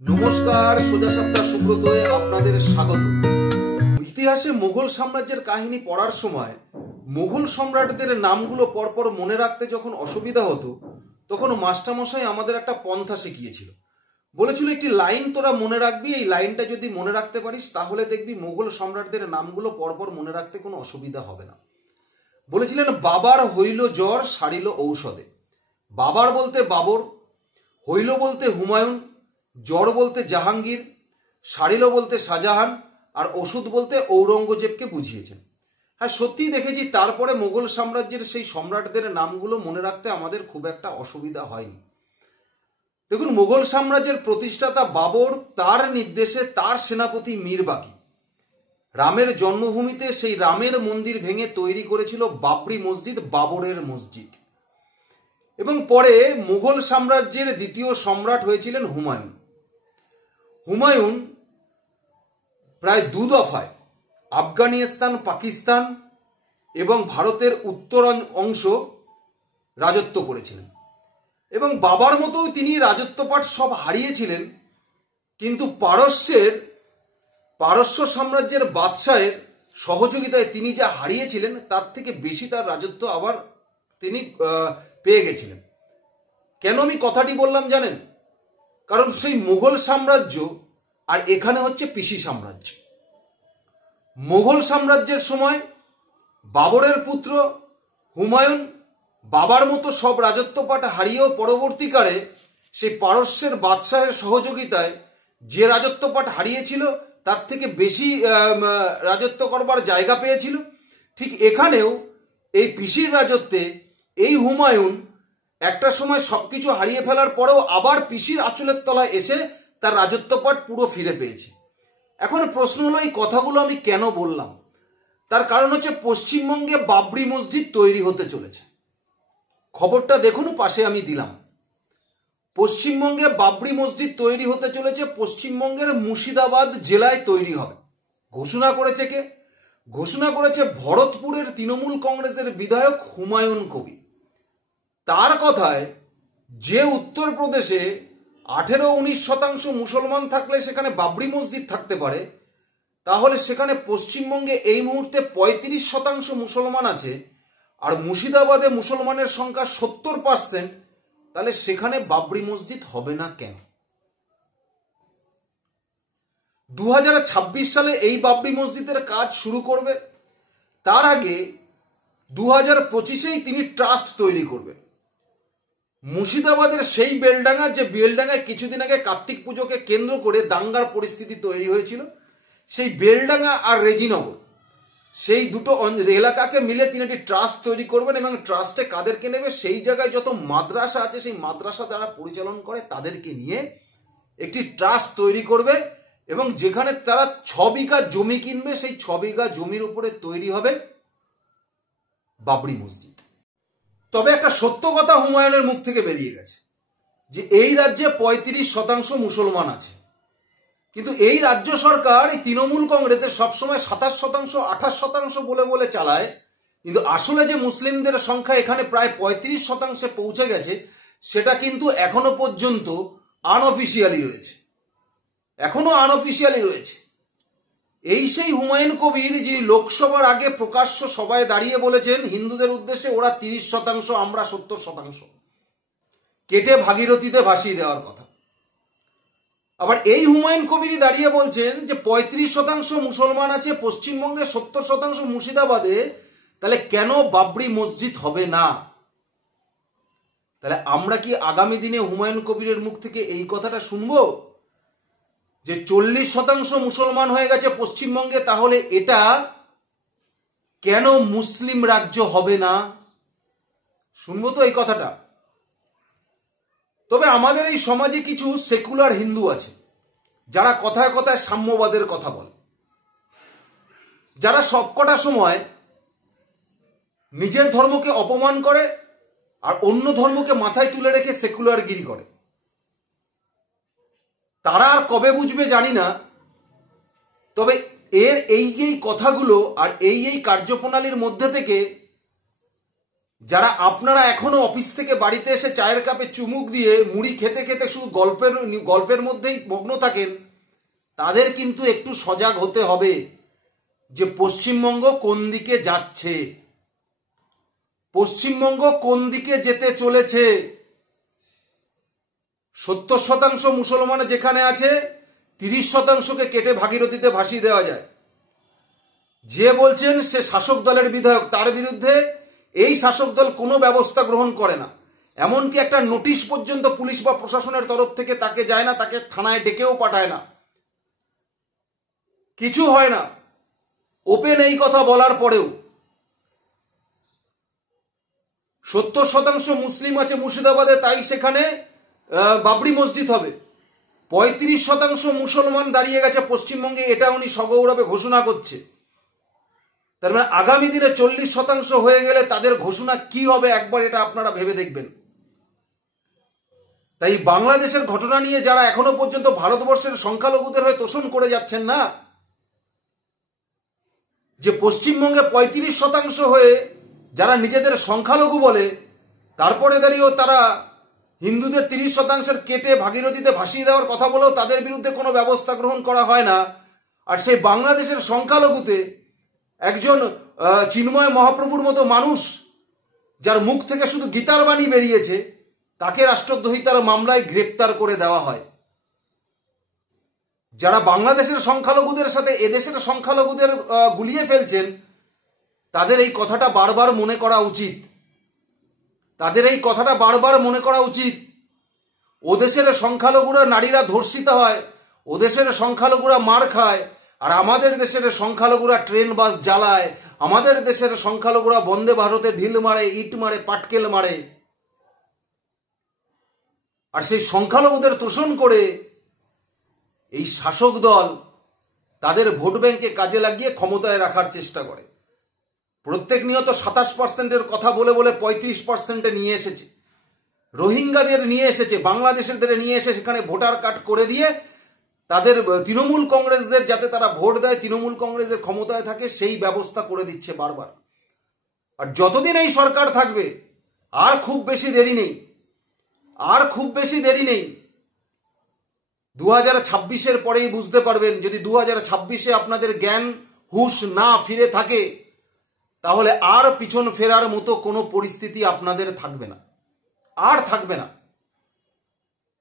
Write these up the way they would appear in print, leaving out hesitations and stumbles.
নমস্কার, সোজা সাপটা সুব্রতয়ে আপনাদের স্বাগত। ইতিহাসে মুঘল সাম্রাজ্যের কাহিনী পড়ার সময় মুঘল সম্রাটদের নামগুলো পরপর মনে রাখতে যখন অসুবিধা হতো, তখন মাস্টারমশাই আমাদের একটা পন্থা শিখিয়েছিল। বলেছিল, একটি লাইন তোরা মনে রাখবি, এই লাইনটা যদি মনে রাখতে পারিস তাহলে দেখবি মুঘল সম্রাটদের নামগুলো পরপর মনে রাখতে কোনো অসুবিধা হবে না। বলেছিলেন, বাবার হইল জ্বর সারিল ঔষধে। বাবার বলতে বাবর, হইল বলতে হুমায়ুন, জ্বর বলতে জাহাঙ্গীর, সারিল বলতে শাহজাহান, আর ওষুধ বলতে ঔরঙ্গজেবকে বুঝিয়েছেন। হ্যাঁ, সত্যিই দেখেছি তারপরে মোগল সাম্রাজ্যের সেই সম্রাটদের নামগুলো মনে রাখতে আমাদের খুব একটা অসুবিধা হয়নি। দেখুন, মোগল সাম্রাজ্যের প্রতিষ্ঠাতা বাবর, তার নির্দেশে তার সেনাপতি মীর বাকি রামের জন্মভূমিতে সেই রামের মন্দির ভেঙে তৈরি করেছিল বাবরি মসজিদ, বাবরের মসজিদ। এবং পরে মুঘল সাম্রাজ্যের দ্বিতীয় সম্রাট হয়েছিলেন হুমায়ুন। হুমায়ুন প্রায় দু দফায় আফগানিস্তান, পাকিস্তান এবং ভারতের উত্তর অংশ রাজত্ব করেছিলেন। এবং বাবার মতো তিনি রাজত্বপাট সব হারিয়েছিলেন, কিন্তু পারস্য সাম্রাজ্যের বাদশাহের সহযোগিতায় তিনি যা হারিয়েছিলেন তার থেকে বেশি তার রাজত্ব আবার তিনি পেয়ে গেছিলেন। কেন আমি কথাটি বললাম জানেন? কারণ সেই মুঘল সাম্রাজ্য আর এখানে হচ্ছে পিসি সাম্রাজ্য। মুঘল সাম্রাজ্যের সময় বাবরের পুত্র হুমায়ুন বাবার মতো সব রাজত্বপাট হারিয়েও পরবর্তীকালে সেই পারস্যের বাদশাহের সহযোগিতায় যে রাজত্বপাট হারিয়েছিল তার থেকে বেশি রাজত্ব করবার জায়গা পেয়েছিল। ঠিক এখানেও এই পিসির রাজত্বে এই হুমায়ুন একটা সময় সবকিছু হারিয়ে ফেলার পরেও আবার পিসির আঁচলের তলায় এসে তার রাজত্বপাট পুরো ফিরে পেয়েছে। এখন প্রশ্ন হলো, এই কথাগুলো আমি কেন বললাম? তার কারণ হচ্ছে পশ্চিমবঙ্গে বাবরি মসজিদ তৈরি হতে চলেছে। খবরটা দেখুন, পাশে আমি দিলাম। পশ্চিমবঙ্গে বাবরি মসজিদ তৈরি হতে চলেছে, পশ্চিমবঙ্গের মুর্শিদাবাদ জেলায় তৈরি হবে। ঘোষণা করেছে কে? ঘোষণা করেছে ভরতপুরের তৃণমূল কংগ্রেসের বিধায়ক হুমায়ুন কবির। তার কথায়, যে উত্তরপ্রদেশে 18-19% মুসলমান থাকলে সেখানে বাবরি মসজিদ থাকতে পারে, তাহলে সেখানে পশ্চিমবঙ্গে এই মুহূর্তে 35% মুসলমান আছে, আর মুর্শিদাবাদে মুসলমানের সংখ্যা 70%, তাহলে সেখানে বাবরি মসজিদ হবে না কেন? 2026 সালে এই বাবরি মসজিদের কাজ শুরু করবে। তার আগে 2025-এই তিনি ট্রাস্ট তৈরি করবে। মুর্শিদাবাদের সেই বেলডাঙ্গা, যে বেলডাঙ্গায় কিছুদিন আগে কার্তিক পুজোকে কেন্দ্র করে দাঙ্গার পরিস্থিতি তৈরি হয়েছিল, সেই বেলডাঙ্গা আর রেজিনগর, সেই দুটো এলাকাকে মিলে তিনি একটি ট্রাস্ট তৈরি করবেন। এবং ট্রাস্টে কাদেরকে নেবে? সেই জায়গায় যত মাদ্রাসা আছে, সেই মাদ্রাসা যারা পরিচালন করে তাদেরকে নিয়ে একটি ট্রাস্ট তৈরি করবে। এবং যেখানে তারা 6 বিঘা জমি কিনবে, সেই 6 বিঘা জমির উপরে তৈরি হবে বাবরি মসজিদ। তবে একটা সত্য কথা হুমায়ুনের মুখ থেকে বেরিয়ে গেছে, যে এই রাজ্যে 35% মুসলমান আছে, কিন্তু এই রাজ্য সরকার, এই তৃণমূল কংগ্রেসের সবসময় 27%, 28% বলে বলে চালায়। কিন্তু আসলে যে মুসলিমদের সংখ্যা এখানে প্রায় 35% পৌঁছে গেছে, সেটা কিন্তু এখনো পর্যন্ত আনঅফিসিয়ালি রয়েছে, এখনো আনঅফিসিয়ালি রয়েছে। এই সেই হুমায়ুন কবির, যিনি লোকসভার আগে প্রকাশ্য সভায় দাঁড়িয়ে বলেছেন হিন্দুদের উদ্দেশ্যে ওরা 30%, আমরা 70%, কেটে ভাগীরথীতে ভাসিয়ে দেওয়ার কথা। আবার এই হুমায়ুন কবিরই দাঁড়িয়ে বলছেন যে 35% মুসলমান আছে পশ্চিমবঙ্গে, 70% মুর্শিদাবাদে, তাহলে কেন বাবরি মসজিদ হবে না? তাহলে আমরা কি আগামী দিনে হুমায়ুন কবিরের মুখ থেকে এই কথাটা শুনবো যে 40% মুসলমান হয়ে গেছে পশ্চিমবঙ্গে, তাহলে এটা কেন মুসলিম রাজ্য হবে না? শুনবো তো এই কথাটা? তবে আমাদের এই সমাজে কিছু সেকুলার হিন্দু আছে, যারা কথায় কথায় সাম্যবাদের কথা বলে, যারা সবকটা সময় নিজের ধর্মকে অপমান করে আর অন্য ধর্মকে মাথায় তুলে রেখে সেকুলারগিরি করে। তারা আর কবে বুঝবে জানি না, তবে এই কথাগুলো আর এই কার্যপ্রণালীর মধ্যে থেকে যারা আপনারা এখনো অফিস থেকে বাড়িতে এসে চায়ের কাপে চুমুক দিয়ে মুড়ি খেতে খেতে শুধু গল্পের মধ্যেই মগ্ন থাকেন, তাদের কিন্তু একটু সজাগ হতে হবে যে পশ্চিমবঙ্গ কোন দিকে যাচ্ছে, পশ্চিমবঙ্গ কোন দিকে যেতে চলেছে। 70% মুসলমান যেখানে আছে, 30%কে কেটে ভাগীরথীতে ভাসিয়ে দেওয়া যায়। যে বলছেন সে শাসক দলের বিধায়ক, তার বিরুদ্ধে এই শাসক দল কোনো ব্যবস্থা গ্রহণ করে না। এমনকি একটা নোটিশ পর্যন্ত পুলিশ বা প্রশাসনের তরফ থেকে তাকে যায় না, তাকে থানায় ডেকেও পাঠায় না, কিছু হয় না। ওপেন এই কথা বলার পরেও 70% মুসলিম আছে মুর্শিদাবাদে, তাই সেখানে বাবরি মসজিদ হবে। 35% মুসলমান দাঁড়িয়ে গেছে পশ্চিমবঙ্গে, এটা উনি সগৌরবে ঘোষণা করছে। তার মানে আগামী দিনে 40% হয়ে গেলে তাদের ঘোষণা কি হবে একবার এটা আপনারা ভেবে দেখবেন। তাই বাংলাদেশের ঘটনা নিয়ে যারা এখনো পর্যন্ত ভারতবর্ষের সংখ্যালঘুদের হয়ে তোষণ করে যাচ্ছেন না, যে পশ্চিমবঙ্গে 35% হয়ে যারা নিজেদের সংখ্যালঘু বলে, তারপরে দাঁড়িয়েও তারা হিন্দুদের 30% কেটে ভাগীরথীতে ভাসিয়ে দেওয়ার কথা বলেও তাদের বিরুদ্ধে কোনো ব্যবস্থা গ্রহণ করা হয় না। আর সেই বাংলাদেশের সংখ্যালঘুতে একজন চিন্ময় মহাপ্রভুর মতো মানুষ, যার মুখ থেকে শুধু গীতার বাণী বেরিয়েছে, তাকে রাষ্ট্রদ্রোহিতার মামলায় গ্রেপ্তার করে দেওয়া হয়। যারা বাংলাদেশের সংখ্যালঘুদের সাথে এদেশের সংখ্যালঘুদের গুলিয়ে ফেলছেন, তাদের এই কথাটা বারবার মনে করা উচিত, তাদের এই কথাটা বারবার মনে করা উচিত। ওদেশের সংখ্যালঘুরা নারীরা ধর্ষিত হয়, ওদেশের সংখ্যালঘুরা মার খায়, আর আমাদের দেশের সংখ্যালঘুরা ট্রেন বাস জ্বালায়, আমাদের দেশের সংখ্যালঘুরা বন্দে ভারতে ঢিল মারে, ইট মারে, পাটকেল মারে। আর সেই সংখ্যালঘুদের তোষণ করে এই শাসক দল তাদের ভোট ব্যাংকে কাজে লাগিয়ে ক্ষমতায় রাখার চেষ্টা করে। প্রত্যেক নিয়ত 27%-এর কথা বলে বলে 35%-এ নিয়ে এসেছে। রোহিঙ্গাদের নিয়ে এসেছে, বাংলাদেশের নিয়ে এসে সেখানে ভোটার কার্ড করে দিয়ে তাদের তৃণমূল কংগ্রেসদের যাতে তারা ভোট দেয়, তৃণমূল কংগ্রেসের ক্ষমতায় থাকে, সেই ব্যবস্থা করে দিচ্ছে বারবার। আর যতদিন এই সরকার থাকবে, আর খুব বেশি দেরি নেই, আর খুব বেশি দেরি নেই, 2026-এর পরেই বুঝতে পারবেন। যদি 2026-এ আপনাদের জ্ঞান হুঁশ না ফিরে থাকে, তাহলে আর পিছন ফেরার মতো কোনো পরিস্থিতি আপনাদের থাকবে না, আর থাকবে না।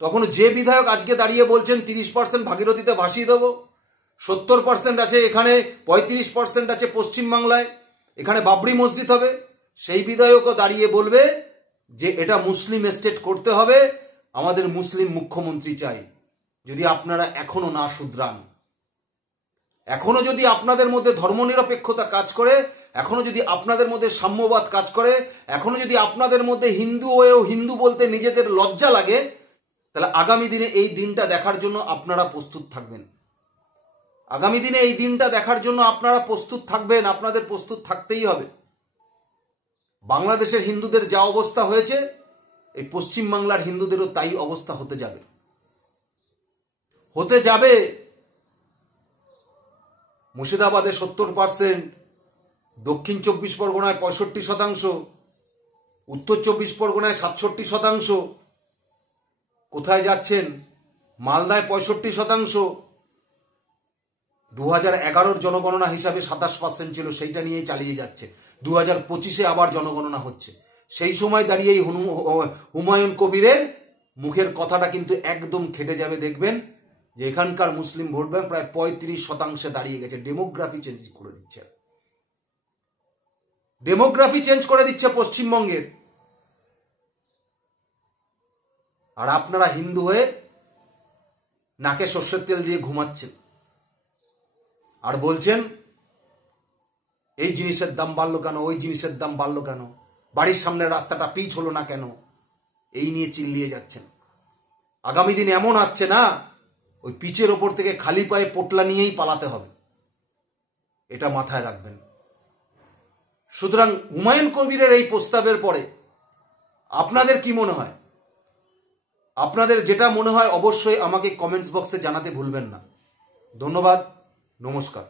তখন যে বিধায়ক আজকে দাঁড়িয়ে বলছেন 30% ভাগীরথীতে ভাসিয়ে দেবো, 70% আছে এখানে, 35% আছে পশ্চিমবাংলায়, এখানে বাবরি মসজিদ হবে, সেই বিধায়কও দাঁড়িয়ে বলবে যে এটা মুসলিম স্টেট করতে হবে, আমাদের মুসলিম মুখ্যমন্ত্রী চাই। যদি আপনারা এখনো না শুধরান, এখনো যদি আপনাদের মধ্যে ধর্মনিরপেক্ষতা কাজ করে, এখনো যদি আপনাদের মধ্যে সাম্যবাদ কাজ করে, এখনো যদি আপনাদের মধ্যে হিন্দু হয়েও হিন্দু বলতে নিজেদের লজ্জা লাগে, তাহলে আগামী দিনে এই দিনটা দেখার জন্য আপনারা প্রস্তুত থাকবেন। আগামী দিনে এই দিনটা দেখার জন্য আপনারা প্রস্তুত থাকবেন, আপনাদের প্রস্তুত থাকতেই হবে। বাংলাদেশের হিন্দুদের যা অবস্থা হয়েছে, এই পশ্চিমবাংলার হিন্দুদেরও তাই অবস্থা হতে যাবে, হতে যাবে। মুর্শিদাবাদে 70%, দক্ষিণ 24 পরগনায় 65%, উত্তর 24 পরগনায় 67%। কোথায় যাচ্ছেন? মালদায় 65%। 2011-র জনগণনা হিসাবে 27% ছিল, সেইটা নিয়েই চালিয়ে যাচ্ছে। 2025-এ আবার জনগণনা হচ্ছে। সেই সময় দাঁড়িয়ে হুমায়ুন কবিরের মুখের কথাটা কিন্তু একদম খেটে যাবে। দেখবেন যে এখানকার মুসলিম ভোট ব্যাংক প্রায় 35% দাঁড়িয়ে গেছে। ডেমোগ্রাফি চেঞ্জ করে দিচ্ছে, ডেমোগ্রাফি চেঞ্জ করে দিচ্ছে পশ্চিমবঙ্গের। আর আপনারা হিন্দু হয়ে নাকে সর্ষের তেল দিয়ে ঘুমাচ্ছেন আর বলছেন এই জিনিসের দাম বাড়লো কেন, ওই জিনিসের দাম বাড়লো কেন, বাড়ির সামনের রাস্তাটা পিচ হলো না কেন, এই নিয়ে চিল্লিয়ে যাচ্ছেন। আগামী দিন এমন আসছে না, ওই পিচের ওপর থেকে খালি পায়ে পোটলা নিয়েই পালাতে হবে, এটা মাথায় রাখবেন। সুতরাং হুমায়ুন কবিরের এই প্রস্তাবের পরে আপনাদের কি মনে হয়? আপনাদের যেটা মনে হয় অবশ্যই আমাকে কমেন্টস বক্সে জানাতে ভুলবেন না। ধন্যবাদ, নমস্কার।